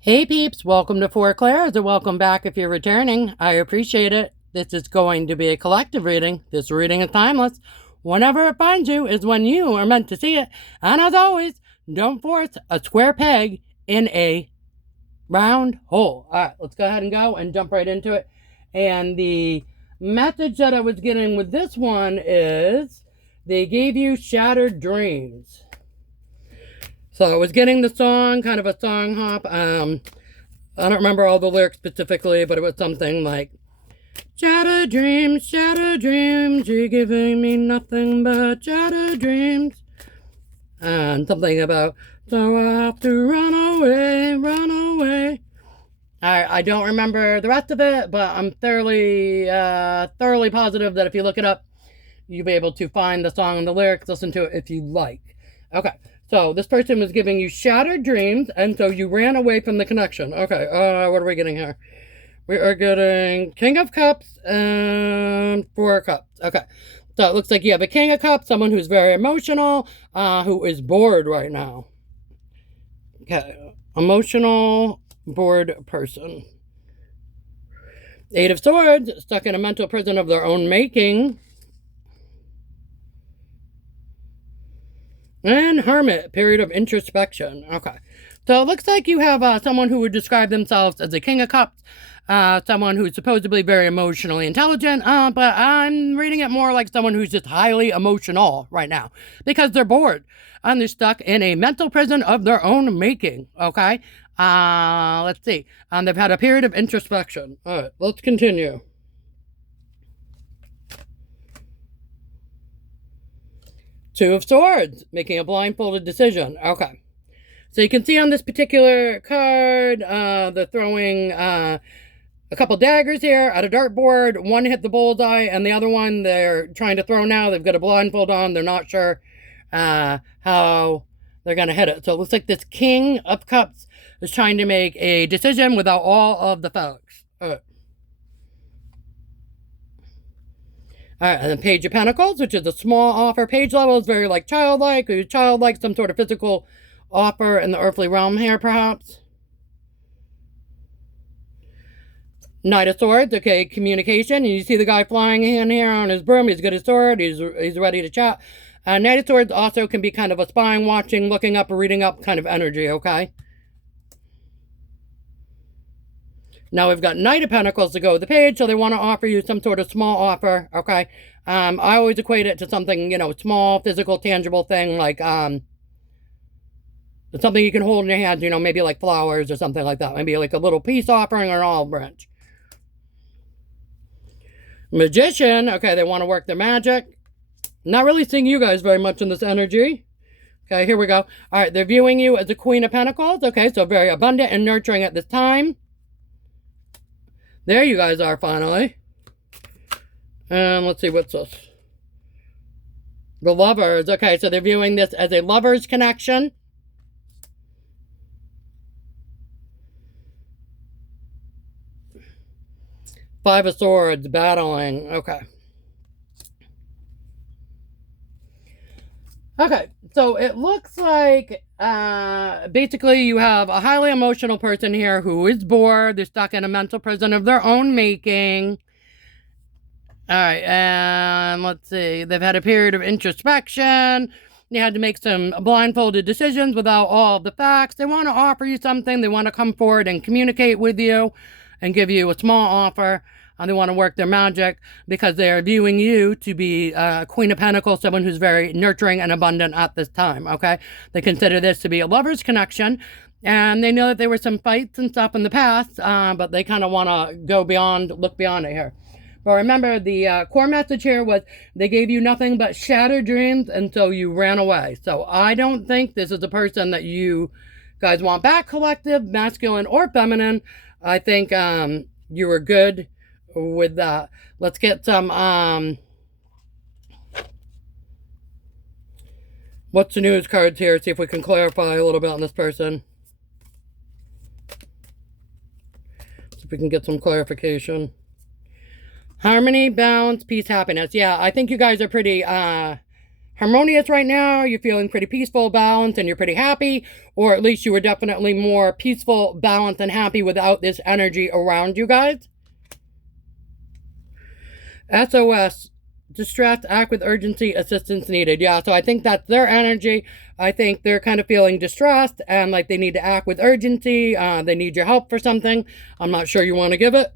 Hey peeps, welcome to Four Clairs, or welcome back if you're returning. I appreciate it. This is going to be a collective reading. This reading is timeless. Whenever it finds you is when you are meant to see it. And as always, don't force a square peg in a round hole. Alright, let's go ahead and go and jump right into it. And the message that I was getting with this one is they gave you shattered dreams. So I was getting the song, kind of a song hop. I don't remember all the lyrics specifically, but it was something like, shattered dreams, you're giving me nothing but shattered dreams. And something about, so I have to run away, run away. I don't remember the rest of it, but I'm thoroughly positive that if you look it up, you'll be able to find the song and the lyrics, listen to it if you like. Okay. So, this person was giving you shattered dreams, and so you ran away from the connection. Okay, what are we getting here? We are getting King of Cups and Four of Cups. Okay, so it looks like you have a King of Cups, someone who's very emotional, who is bored right now. Okay, emotional, bored person. Eight of Swords, stuck in a mental prison of their own making. And Hermit, period of introspection. Okay. So it looks like you have someone who would describe themselves as a King of Cups, someone who's supposedly very emotionally intelligent, but I'm reading it more like someone who's just highly emotional right now because they're bored and they're stuck in a mental prison of their own making. Okay. Let's see. They've had a period of introspection. All right, let's continue. Two of Swords, making a blindfolded decision. Okay. So you can see on this particular card, they're throwing a couple daggers here at a dartboard. One hit the bullseye, and the other one they're trying to throw now. They've got a blindfold on. They're not sure how they're going to hit it. So it looks like this King of Cups is trying to make a decision without all of the facts. All right. Alright, and then Page of Pentacles, which is a small offer. Page level is very like childlike, or childlike, some sort of physical offer in the earthly realm here, perhaps. Knight of Swords, okay, communication. And you see the guy flying in here on his broom. He's got his sword. He's ready to chat. Knight of Swords also can be kind of a spying, watching, looking up, or reading up kind of energy, okay? Now we've got Knight of Pentacles to go with the page, so they want to offer you some sort of small offer, okay? I always equate it to something, small, physical, tangible thing, like, something you can hold in your hands, maybe like flowers or something like that. Maybe like a little peace offering or an olive branch. Magician, okay, they want to work their magic. Not really seeing you guys very much in this energy. Okay, here we go. All right, they're viewing you as a Queen of Pentacles, okay, so very abundant and nurturing at this time. There you guys are, finally. And let's see, what's this? The Lovers. Okay, so they're viewing this as a lover's connection. Five of Swords, battling. Okay. Okay, so it looks like basically you have a highly emotional person here who is bored. They're stuck in a mental prison of their own making. All right, and let's see. They've had a period of introspection. They had to make some blindfolded decisions without all of the facts. They want to offer you something. They want to come forward and communicate with you and give you a small offer. They want to work their magic because they're viewing you to be Queen of Pentacles, someone who's very nurturing and abundant at this time, okay? They consider this to be a lover's connection, and they know that there were some fights and stuff in the past, but they kind of want to go beyond, look beyond it here. But remember, the core message here was they gave you nothing but shattered dreams, and so you ran away. So I don't think this is a person that you guys want back, collective, masculine or feminine. I think you were good with that. Let's get some what's the news cards here, see if we can clarify a little bit on this person. See if we can get some clarification. Harmony, balance, peace, happiness. Yeah, I think you guys are pretty harmonious right now? You're feeling pretty peaceful, balanced, and you're pretty happy? Or at least you were definitely more peaceful, balanced, and happy without this energy around you guys? SOS, distress, act with urgency, assistance needed. Yeah, so I think that's their energy. I think they're kind of feeling distressed and like they need to act with urgency. They need your help for something. I'm not sure you want to give it.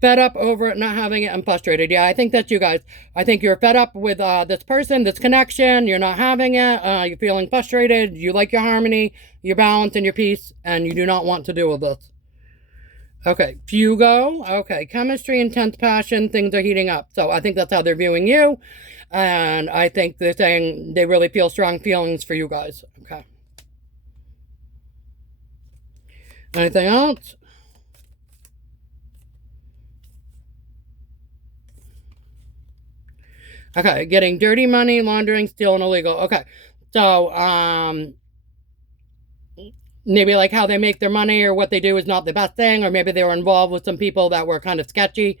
Fed up over it, not having it, and frustrated. Yeah, I think that's you guys. I think you're fed up with this person, this connection. You're not having it. You're feeling frustrated. You like your harmony, your balance, and your peace, and you do not want to deal with this. Okay, Fugo. Okay, chemistry, intense passion, things are heating up. So I think that's how they're viewing you. And I think they're saying they really feel strong feelings for you guys. Okay. Anything else? Okay, getting dirty money, laundering, stealing, illegal. Okay, so, maybe like how they make their money or what they do is not the best thing, or maybe they were involved with some people that were kind of sketchy,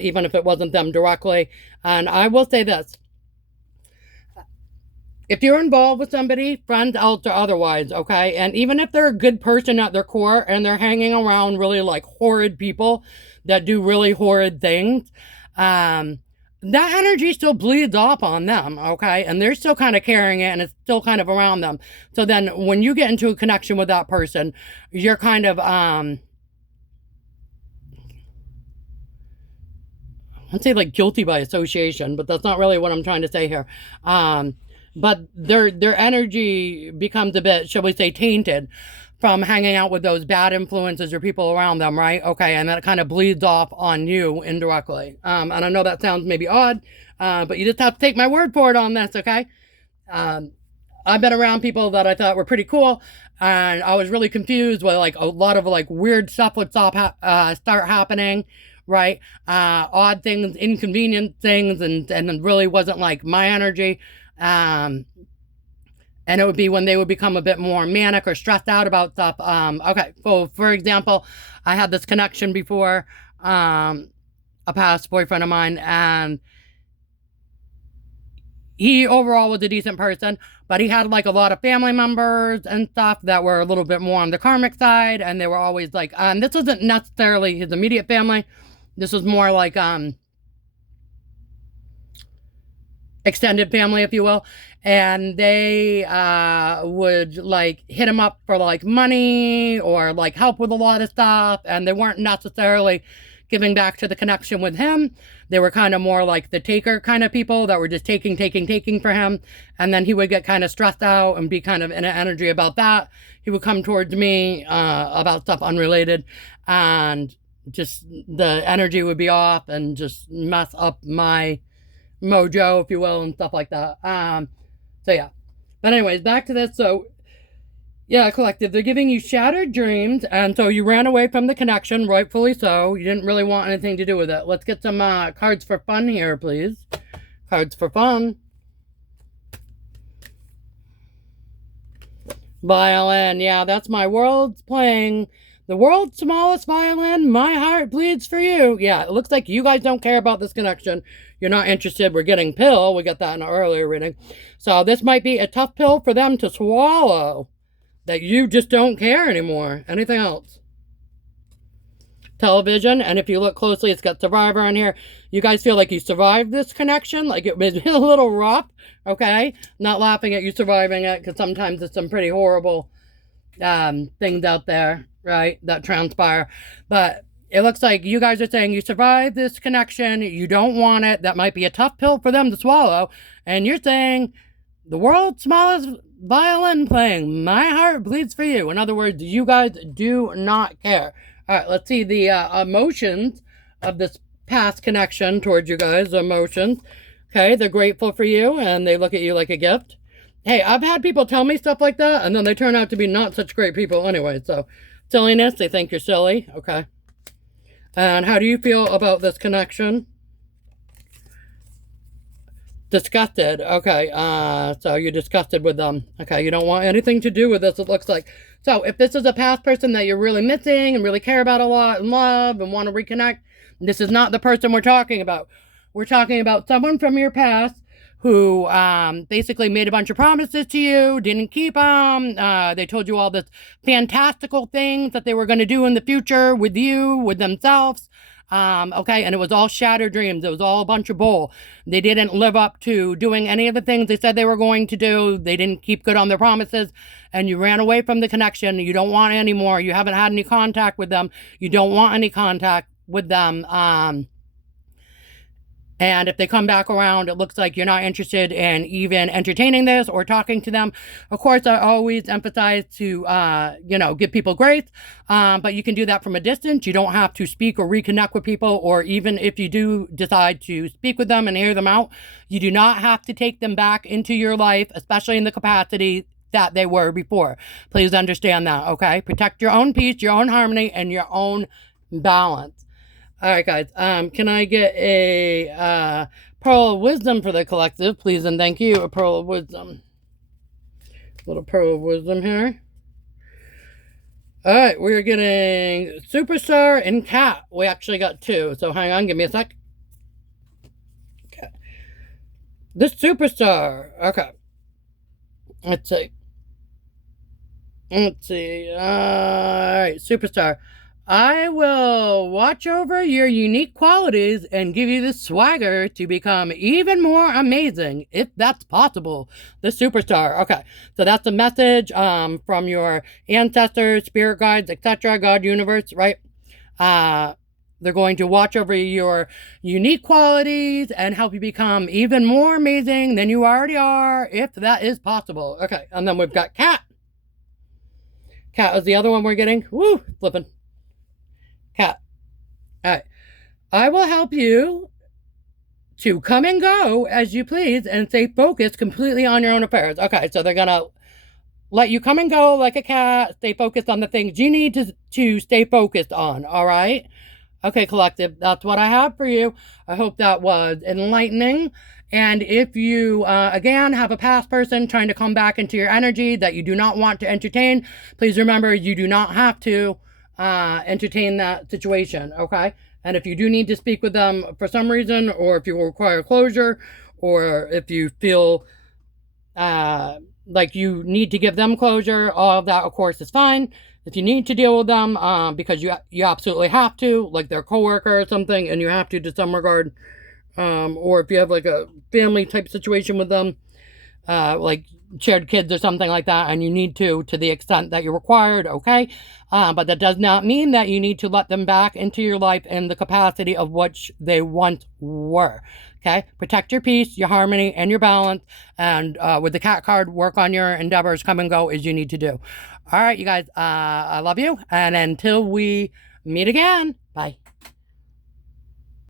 even if it wasn't them directly. And I will say this. If you're involved with somebody, friends, else, or otherwise, okay, and even if they're a good person at their core and they're hanging around really like horrid people that do really horrid things, that energy still bleeds off on them, okay? And they're still kind of carrying it and it's still kind of around them. So then when you get into a connection with that person, you're kind of, I'd say like guilty by association, but that's not really what I'm trying to say here. But their energy becomes a bit, shall we say, tainted from hanging out with those bad influences or people around them, right? Okay, and that kind of bleeds off on you indirectly. And I know that sounds maybe odd, but you just have to take my word for it on this, okay? I've been around people that I thought were pretty cool, and I was really confused with like a lot of like weird stuff would start happening, right? Odd things, inconvenient things, and it really wasn't like my energy. And it would be when they would become a bit more manic or stressed out about stuff. Okay, so for example, I had this connection before, a past boyfriend of mine, and he overall was a decent person, but he had like a lot of family members and stuff that were a little bit more on the karmic side, and they were always like, this wasn't necessarily his immediate family. This was more like, extended family, if you will, and they would like hit him up for like money or like help with a lot of stuff, and they weren't necessarily giving back to the connection with him. They were kind of more like the taker kind of people that were just taking for him, and then he would get kind of stressed out and be kind of in an energy about that. He would come towards me about stuff unrelated, and just the energy would be off and just mess up my mojo, if you will, and stuff like that. So yeah, but anyways, back to this. So yeah, collective, they're giving you shattered dreams, and so you ran away from the connection, rightfully so. You didn't really want anything to do with it. Let's get some cards for fun here, please. Cards for fun. Violin. Yeah, that's my world's playing the world's smallest violin. My heart bleeds for you. Yeah, it looks like you guys don't care about this connection. You're not interested. We're getting pill. We got that in an earlier reading. So this might be a tough pill for them to swallow. That you just don't care anymore. Anything else? Television. And if you look closely, it's got Survivor on here. You guys feel like you survived this connection? Like it was a little rough. Okay? Not laughing at you surviving it, because sometimes there's some pretty horrible things out there, right, that transpire. But it looks like you guys are saying you survived this connection. You don't want it. That might be a tough pill for them to swallow. And you're saying the world's smallest violin playing. My heart bleeds for you. In other words, you guys do not care. All right, let's see the emotions of this past connection towards you guys. Emotions. Okay, they're grateful for you, and they look at you like a gift. Hey, I've had people tell me stuff like that, and then they turn out to be not such great people anyway. So, silliness, they think you're silly. Okay. And how do you feel about this connection? Disgusted. Okay. So you're disgusted with them. Okay. You don't want anything to do with this, it looks like. So if this is a past person that you're really missing and really care about a lot and love and want to reconnect, this is not the person we're talking about. We're talking about someone from your past who basically made a bunch of promises to you, didn't keep them. They told you all this fantastical things that they were going to do in the future with you, with themselves. Okay, and it was all shattered dreams. It was all a bunch of bull. They didn't live up to doing any of the things they said they were going to do. They didn't keep good on their promises, and you ran away from the connection. You don't want any more. You haven't had any contact with them. You don't want any contact with them. And if they come back around, it looks like you're not interested in even entertaining this or talking to them. Of course, I always emphasize to, give people grace, but you can do that from a distance. You don't have to speak or reconnect with people, or even if you do decide to speak with them and hear them out, you do not have to take them back into your life, especially in the capacity that they were before. Please understand that, okay? Protect your own peace, your own harmony, and your own balance. All right, guys. Can I get a pearl of wisdom for the collective, please and thank you? A pearl of wisdom. Little pearl of wisdom here. All right, we're getting Superstar and Cat. We actually got two, so hang on, give me a sec. Okay. This Superstar. Okay. Let's see. All right, Superstar. I will watch over your unique qualities and give you the swagger to become even more amazing, if that's possible. The Superstar. Okay, so that's a message from your ancestors, spirit guides, etc., God, universe, right? They're going to watch over your unique qualities and help you become even more amazing than you already are, if that is possible. Okay, and then we've got Cat. Cat is the other one we're getting. Woo, flipping. Cat. All right. I will help you to come and go as you please and stay focused completely on your own affairs. Okay, so they're going to let you come and go like a cat, stay focused on the things you need to stay focused on, all right? Okay, collective, that's what I have for you. I hope that was enlightening. And if you, again, have a past person trying to come back into your energy that you do not want to entertain, please remember you do not have to entertain that situation, okay? And if you do need to speak with them for some reason, or if you require closure, or if you feel like you need to give them closure, all of that, of course, is fine. If you need to deal with them because you absolutely have to, like their coworker or something, and you have to some regard, or if you have like a family type situation with them, like shared kids or something like that, and you need to the extent that you're required, okay? But that does not mean that you need to let them back into your life in the capacity of which they once were, okay? Protect your peace, your harmony, and your balance, and with the Cat card, work on your endeavors, come and go as you need to do. All right, you guys, I love you, and until we meet again, bye.